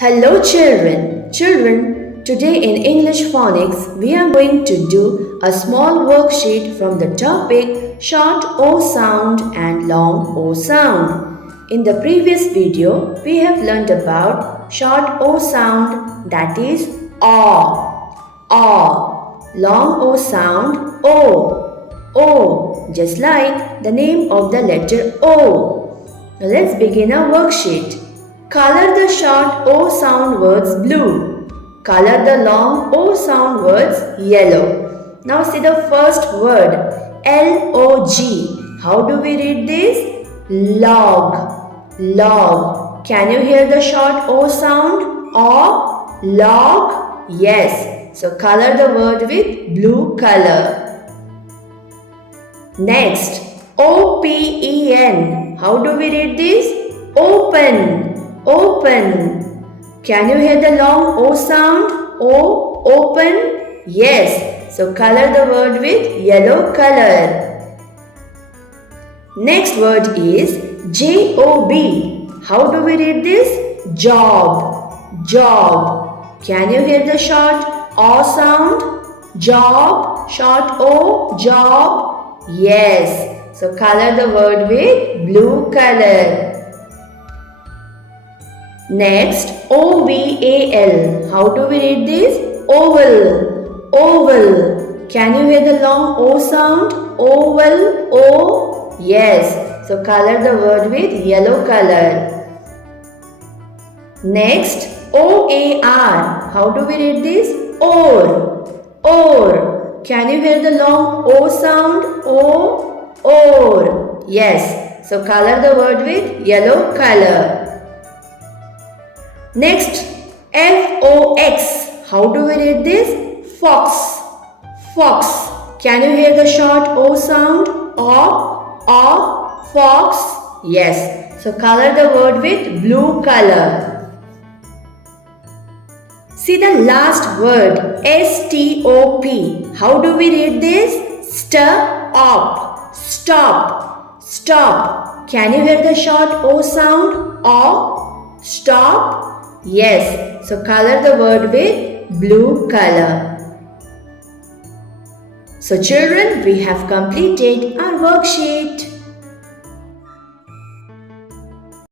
Hello children. Children, today in English Phonics we are going to do a small worksheet from the topic short O sound and long O sound. In the previous video we have learned about short O sound, that is O. Long O sound O, just like the name of the letter O. Now let's begin our worksheet. Color the short O sound words blue. Color the long O sound words yellow. Now see the first word L-O-G. How do we read this? Log. Can you hear the short O sound? Or log? Yes. So color the word with blue color. Next, O-P-E-N. How do we read this? Open. Can you hear the long O sound? O, open? Yes. So color the word with yellow color. Next word is J-O-B. How do we read this? Job. Can you hear the short O sound? Job, short O, job. Yes. So color the word with blue color. Next, O-V-A-L. How do we read this? Oval. Can you hear the long O sound? Oval, O. Yes. So color the word with yellow color. Next, O-A-R. How do we read this? Or. Can you hear the long O sound? O, or. Yes. So color the word with yellow color. Next, F-O-X. How do we read this? Fox. Can you hear the short O sound? O, fox. Yes. So color the word with blue color. See the last word, S-T-O-P. How do we read this? Stop. Can you hear the short O sound? O, stop. Yes, so color the word with blue color. So children, we have completed our worksheet.